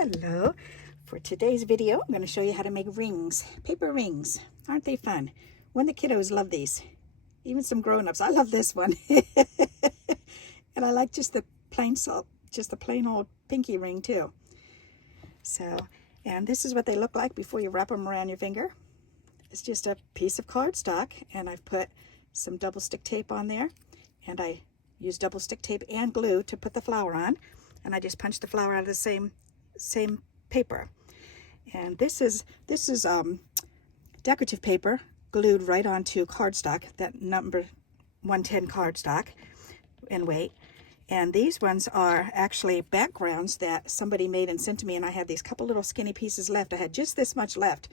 Hello. For today's video, I'm going to show you how to make rings, paper rings. Aren't they fun? When the kiddos love these, even some grown-ups. I love this one. And I like just the plain old pinky ring too. So, and this is what they look like before you wrap them around your finger. It's just a piece of cardstock, and I've put some double stick tape on there, and I use double stick tape and glue to put the flower on, and I just punch the flower out of the same paper. And this is decorative paper glued right onto cardstock, that number 110 cardstock in weight. And these ones are actually backgrounds that somebody made and sent to me, and I had these couple little skinny pieces left. I had just this much left,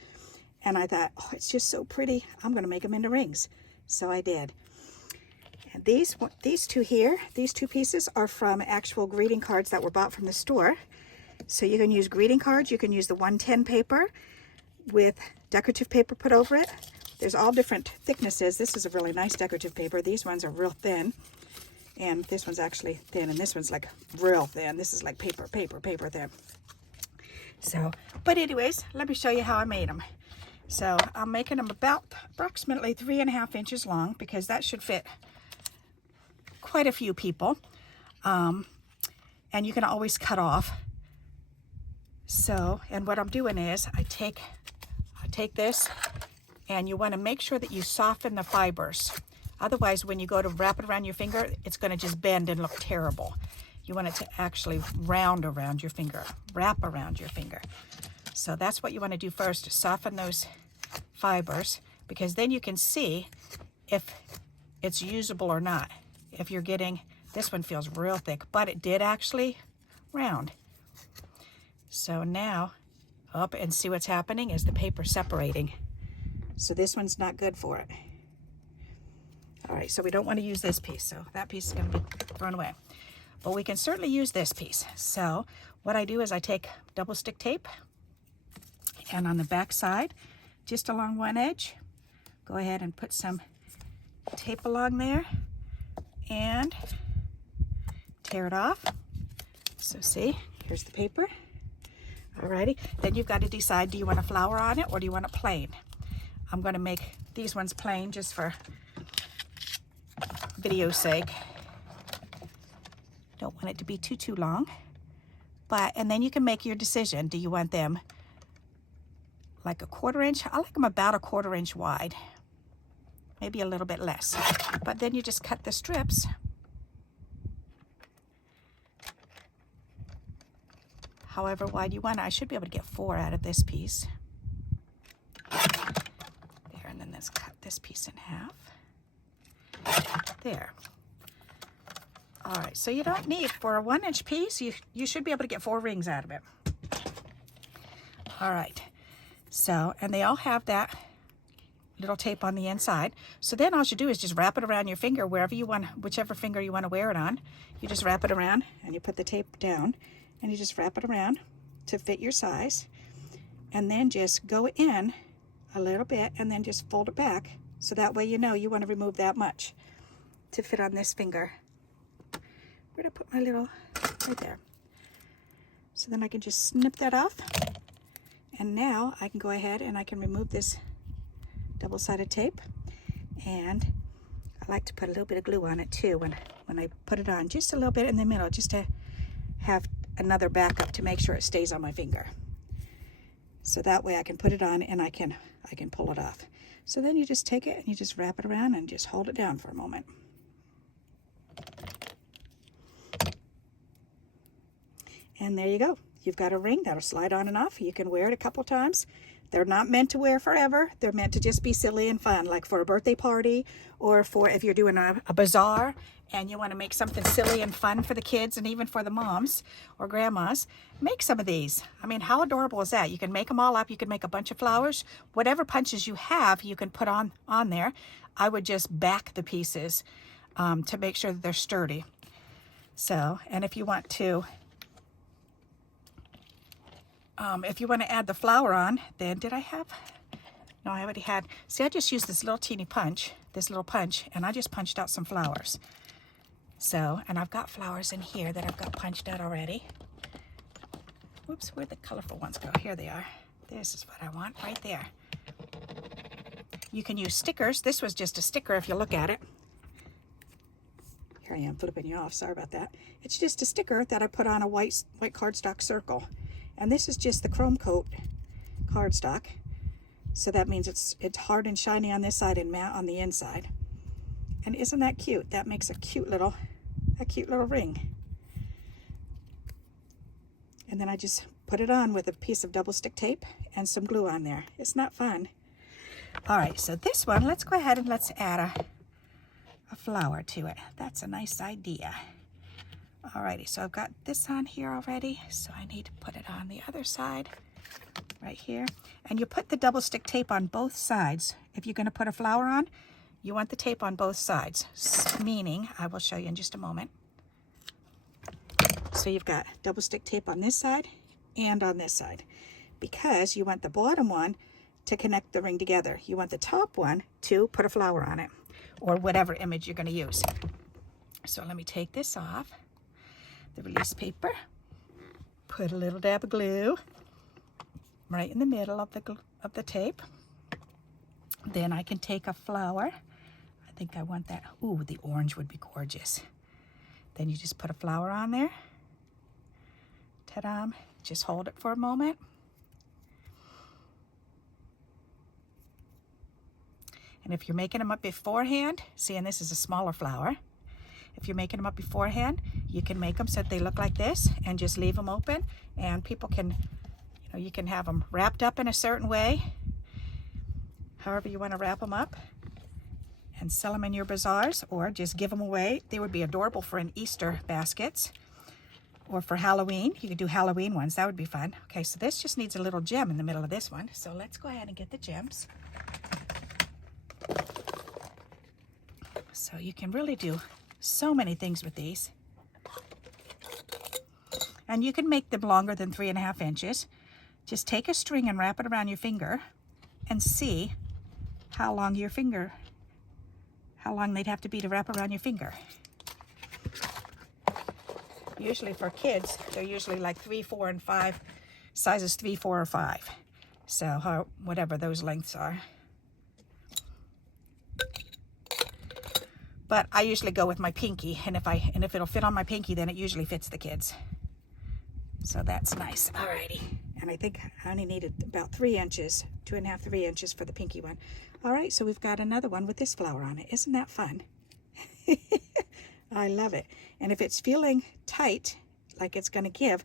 and I thought, oh, it's just so pretty, I'm going to make them into rings. So I did. And these two here, these two pieces are from actual greeting cards that were bought from the store. So you can use greeting cards, you can use the 110 paper with decorative paper put over it. There's all different thicknesses. This is a really nice decorative paper. These ones are real thin, and this one's actually thin, and this one's like real thin. This is like paper thin. So, but anyways, let me show you how I made them. So I'm making them about approximately 3.5 inches long, because that should fit quite a few people. And you can always cut off. So, and what I'm doing is I take this, and you want to make sure that you soften the fibers. Otherwise, when you go to wrap it around your finger, it's going to just bend and look terrible. You want it to actually round around your finger, wrap around your finger. So that's what you want to do first, soften those fibers, because then you can see if it's usable or not. If you're getting, this one feels real thick, but it did actually round. So now, up and see what's happening is the paper separating. So this one's not good for it. All right, so we don't want to use this piece. So that piece is going to be thrown away. But we can certainly use this piece. So what I do is I take double stick tape, and on the back side, just along one edge, go ahead and put some tape along there and tear it off. So see, here's the paper. Alrighty, then you've got to decide, do you want a flower on it or do you want it plain? I'm going to make these ones plain just for video's sake. Don't want it to be too long. And then you can make your decision. Do you want them like a 1/4 inch? I like them about a 1/4 inch wide. Maybe a little bit less. But then you just cut the strips. However wide you want it. I should be able to get 4 out of this piece. There, and then let's cut this piece in half. There. All right, so you don't need, for a 1-inch piece, you should be able to get 4 rings out of it. All right, so, and they all have that little tape on the inside. So then all you do is just wrap it around your finger, wherever you want, whichever finger you want to wear it on. You just wrap it around, and you put the tape down, and you just wrap it around to fit your size, and then just go in a little bit, and then just fold it back, so that way you know you want to remove that much to fit on this finger. Where'd I put my little, right there. So then I can just snip that off, and now I can go ahead and I can remove this double-sided tape, and I like to put a little bit of glue on it too when I put it on, just a little bit in the middle, just to have another backup to make sure it stays on my finger. So that way I can put it on and I can pull it off. So then you just take it and you just wrap it around and just hold it down for a moment. And there you go. You've got a ring that'll slide on and off. You can wear it a couple times. They're not meant to wear forever. They're meant to just be silly and fun, like for a birthday party, or for if you're doing a bazaar and you want to make something silly and fun for the kids and even for the moms or grandmas. Make some of these. I mean, how adorable is that? You can make them all up. You can make a bunch of flowers. Whatever punches you have, you can put on there. I would just back the pieces to make sure that they're sturdy. So, and if you want to add the flower on, then did I have? No, I already had. See, I just used this little teeny punch, and I just punched out some flowers. So, and I've got flowers in here that I've got punched out already. Whoops, where'd the colorful ones go? Here they are. This is what I want right there. You can use stickers. This was just a sticker if you look at it. Here I am flipping you off. Sorry about that. It's just a sticker that I put on a white cardstock circle. And this is just the chrome coat cardstock. So that means it's hard and shiny on this side and matte on the inside. And isn't that cute? That makes a cute little ring. And then I just put it on with a piece of double stick tape and some glue on there. Isn't that fun? All right, so this one, let's go ahead and let's add a flower to it. That's a nice idea. Alrighty, so I've got this on here already, so I need to put it on the other side right here. And you put the double stick tape on both sides. If you're going to put a flower on, you want the tape on both sides, meaning, I will show you in just a moment. So you've got double stick tape on this side and on this side, because you want the bottom one to connect the ring together. You want the top one to put a flower on it, or whatever image you're going to use. So let me take this off the release paper, put a little dab of glue right in the middle of the tape. Then I can take a flower. I think I want that. Ooh, the orange would be gorgeous. Then you just put a flower on there. Ta-da! Just hold it for a moment. And if you're making them up beforehand, see, and this is a smaller flower. If you're making them up beforehand, you can make them so that they look like this and just leave them open. And people can, you can have them wrapped up in a certain way, however you want to wrap them up, and sell them in your bazaars, or just give them away. They would be adorable for an Easter baskets, or for Halloween. You could do Halloween ones. That would be fun. Okay, so this just needs a little gem in the middle of this one. So let's go ahead and get the gems. So you can really do so many things with these. And you can make them longer than 3.5 inches. Just take a string and wrap it around your finger and see how long they'd have to be to wrap around your finger. Usually for kids, they're usually like 3, 4, and 5, sizes 3, 4, or 5. So whatever those lengths are. But I usually go with my pinky, and if it'll fit on my pinky, then it usually fits the kids. So that's nice. Alrighty. And I think I only needed about 3 inches, 2.5, 3 inches for the pinky one. All right, so we've got another one with this flower on it. Isn't that fun? I love it. And if it's feeling tight, like it's going to give,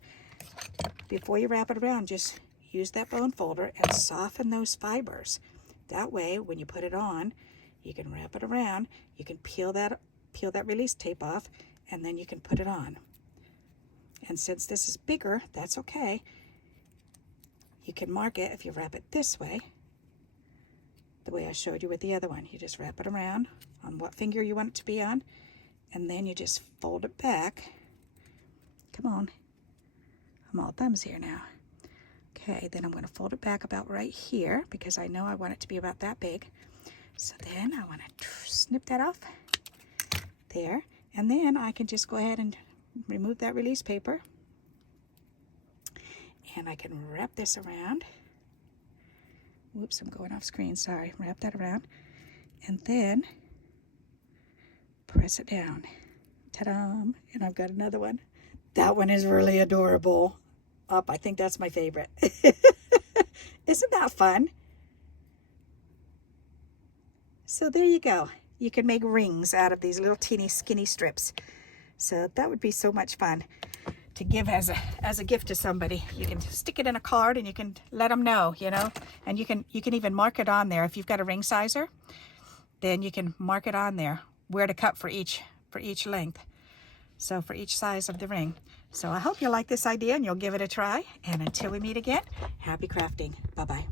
before you wrap it around, just use that bone folder and soften those fibers. That way, when you put it on, you can wrap it around, you can peel that release tape off, and then you can put it on. And since this is bigger, that's okay. You can mark it if you wrap it this way, the way I showed you with the other one. You just wrap it around on what finger you want it to be on, and then you just fold it back. Come on. I'm all thumbs here now. Okay, then I'm going to fold it back about right here, because I know I want it to be about that big. So then I want to snip that off there, and then I can just go ahead and remove that release paper, and I can wrap this around. Whoops, I'm going off screen, sorry. Wrap that around, and then press it down. Ta-da! And I've got another one. That one is really adorable. I think that's my favorite. Isn't that fun? So there you go. You can make rings out of these little teeny skinny strips. So that would be so much fun to give as a gift to somebody. You can stick it in a card and you can let them know, and you can even mark it on there. If you've got a ring sizer, then you can mark it on there where to cut for each length. So for each size of the ring. So I hope you like this idea and you'll give it a try. And until we meet again, happy crafting. Bye-bye.